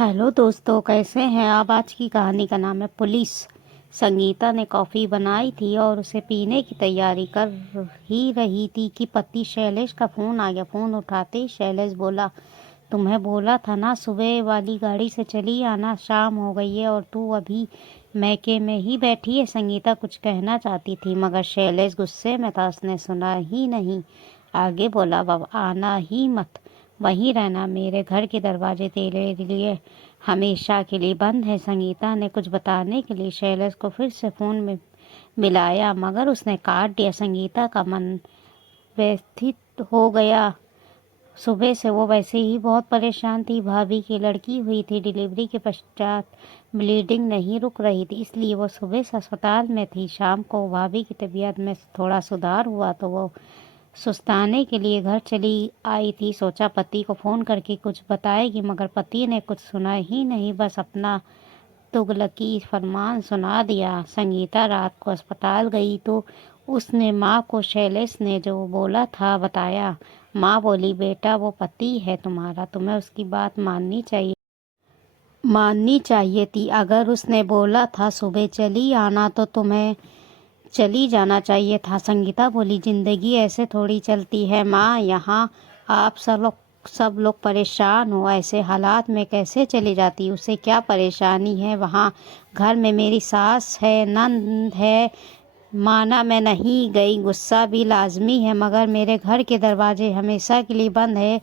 Hello दोस्तों, कैसे हैं आप। आज की कहानी का नाम है पुलिस। संगीता ने कॉफ़ी बनाई थी और उसे पीने की तैयारी कर ही रही थी कि पति शैलेश का फ़ोन आ गया। फ़ोन उठाते ही शैलेश बोला, तुम्हें बोला था ना सुबह वाली गाड़ी से चली आना, शाम हो गई है और तू अभी मैके में ही बैठी है। संगीता कुछ कहना चाहती थी मगर शैलेश गुस्से में था, उसने सुना ही नहीं। आगे बोला, बाबा आना ही मत, वहीं रहना, मेरे घर के दरवाजे तेरे लिए हमेशा के लिए बंद है। संगीता ने कुछ बताने के लिए शैलेश को फिर से फ़ोन में मिलाया मगर उसने काट दिया। संगीता का मन व्यथित हो गया। सुबह से वो वैसे ही बहुत परेशान थी। भाभी की लड़की हुई थी, डिलीवरी के पश्चात ब्लीडिंग नहीं रुक रही थी, इसलिए वो सुबह से अस्पताल में थी। शाम को भाभी की तबीयत में थोड़ा सुधार हुआ तो वो सुस्ताने के लिए घर चली आई थी। सोचा पति को फ़ोन करके कुछ बताएगी मगर पति ने कुछ सुना ही नहीं, बस अपना तुगलकी फरमान सुना दिया। संगीता रात को अस्पताल गई तो उसने माँ को शैलेश ने जो बोला था बताया। माँ बोली, बेटा वो पति है तुम्हारा, तुम्हें उसकी बात माननी चाहिए थी। अगर उसने बोला था सुबह चली आना तो तुम्हें चली जाना चाहिए था। संगीता बोली, जिंदगी ऐसे थोड़ी चलती है माँ, यहाँ आप सब लोग परेशान हो, ऐसे हालात में कैसे चली जाती। उसे क्या परेशानी है, वहाँ घर में मेरी सास है, नंद है। माना मैं नहीं गई, गुस्सा भी लाजमी है मगर मेरे घर के दरवाजे हमेशा के लिए बंद है,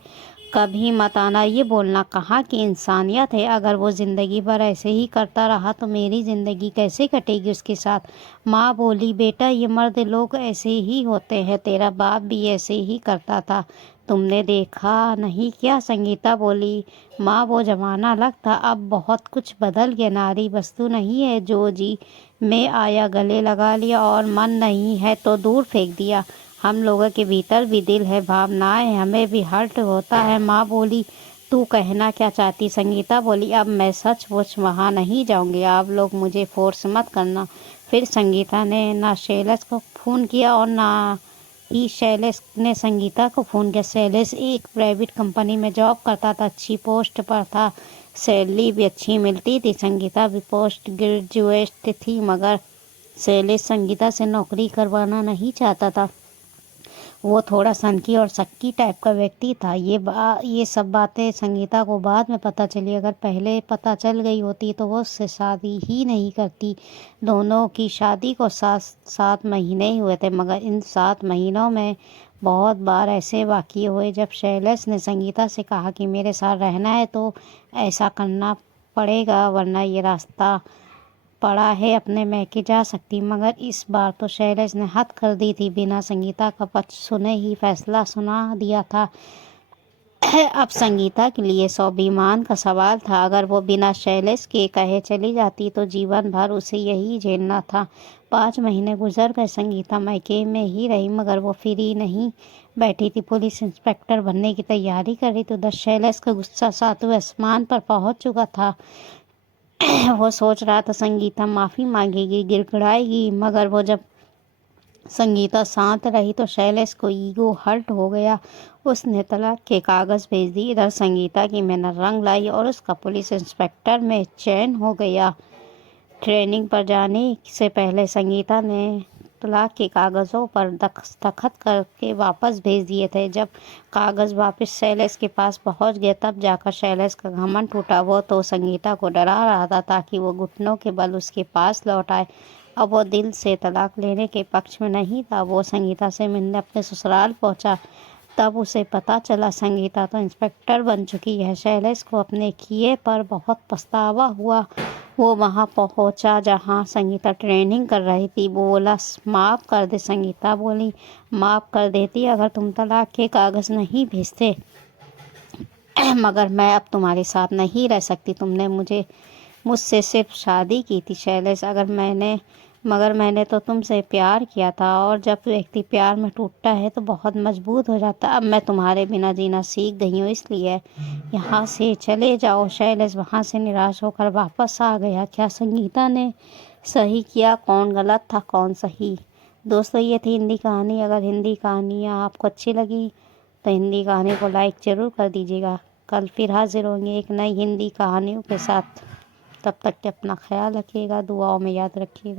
कभी मत आना। ये बोलना कहाँ की इंसानियत है। अगर वो ज़िंदगी भर ऐसे ही करता रहा तो मेरी ज़िंदगी कैसे कटेगी उसके साथ। माँ बोली, बेटा ये मर्द लोग ऐसे ही होते हैं, तेरा बाप भी ऐसे ही करता था, तुमने देखा नहीं क्या। संगीता बोली, माँ वो ज़माना अलग था, अब बहुत कुछ बदल गया। नारी वस्तु नहीं है, जो जी में आया गले लगा लिया और मन नहीं है तो दूर फेंक दिया। हम लोगों के भीतर भी दिल है, भावनाएं, हमें भी हर्ट होता है। माँ बोली, तू कहना क्या चाहती। संगीता बोली, अब मैं सचमुच वहाँ नहीं जाऊँगी, आप लोग मुझे फोर्स मत करना। फिर संगीता ने ना शैलेश को फ़ोन किया और ना ही शैलेश ने संगीता को फ़ोन किया। शैलेश एक प्राइवेट कंपनी में जॉब करता था, अच्छी पोस्ट पर था, सैलरी भी अच्छी मिलती थी। संगीता भी पोस्ट ग्रेजुएट थी मगर शैलेश संगीता से नौकरी करवाना नहीं चाहता था। वो थोड़ा सनकी और शक्की टाइप का व्यक्ति था। ये सब बातें संगीता को बाद में पता चली। अगर पहले पता चल गई होती तो वो उससे शादी ही नहीं करती। दोनों की शादी को 7 महीने ही हुए थे मगर इन 7 महीनों में बहुत बार ऐसे वाक़ये हुए जब शैलेश ने संगीता से कहा कि मेरे साथ रहना है तो ऐसा करना पड़ेगा वरना ये रास्ता पड़ा है, अपने मैके जा सकती। मगर इस बार तो शैलेश ने हद कर दी थी, बिना संगीता का पक्ष सुने ही फैसला सुना दिया था। अब संगीता के लिए स्वाभिमान का सवाल था। अगर वो बिना शैलेश के कहे चली जाती तो जीवन भर उसे यही झेलना था। 5 महीने गुजर गए, संगीता मैके में ही रही मगर वो फ्री नहीं बैठी थी, पुलिस इंस्पेक्टर बनने की तैयारी कर रही। तो उधर शैलेश का गुस्सा 7वें आसमान पर पहुंच चुका था। वो सोच रहा था संगीता माफ़ी मांगेगी, गिड़गिड़ाएगी, मगर वो जब संगीता शांत रही तो शैलेश को ईगो हर्ट हो गया। उसने तलाक के कागज़ भेज दिए। इधर संगीता की मेहनत रंग लाई और उसका पुलिस इंस्पेक्टर में चयन हो गया। ट्रेनिंग पर जाने से पहले संगीता ने तलाक के कागज़ों पर दस्तखत करके वापस भेज दिए थे। जब कागज़ वापस शैलेश के पास पहुंच गए तब जाकर शैलेश का घमंड टूटा। वो तो संगीता को डरा रहा था ताकि वो घुटनों के बल उसके पास लौट आए। अब वो दिल से तलाक लेने के पक्ष में नहीं था। वो संगीता से मिलने अपने ससुराल पहुंचा। तब उसे पता चला संगीता तो इंस्पेक्टर बन चुकी है। शैलेश को अपने किए पर बहुत पछतावा हुआ। वो वहाँ पहुँचा जहाँ संगीता ट्रेनिंग कर रही थी। वो बोला, माफ़ कर दे। संगीता बोली, माफ़ कर देती अगर तुम तलाक के कागज़ नहीं भेजते, मगर मैं अब तुम्हारे साथ नहीं रह सकती। तुमने मुझसे सिर्फ शादी की थी शैलेश, मगर मैंने तो तुमसे प्यार किया था और जब व्यक्ति प्यार में टूटता है तो बहुत मजबूत हो जाता है। अब मैं तुम्हारे बिना जीना सीख गई हूँ, इसलिए यहाँ से चले जाओ। शैलेश वहाँ से निराश होकर वापस आ गया। क्या संगीता ने सही किया, कौन गलत था, कौन सही। दोस्तों, ये थी हिंदी कहानी। अगर हिंदी कहानियाँ आपको अच्छी लगी तो हिंदी कहानी को लाइक ज़रूर कर दीजिएगा। कल फिर हाजिर होंगे एक नई हिंदी कहानियों के साथ। तब तक के अपना ख्याल रखिएगा, दुआओं में याद रखिएगा।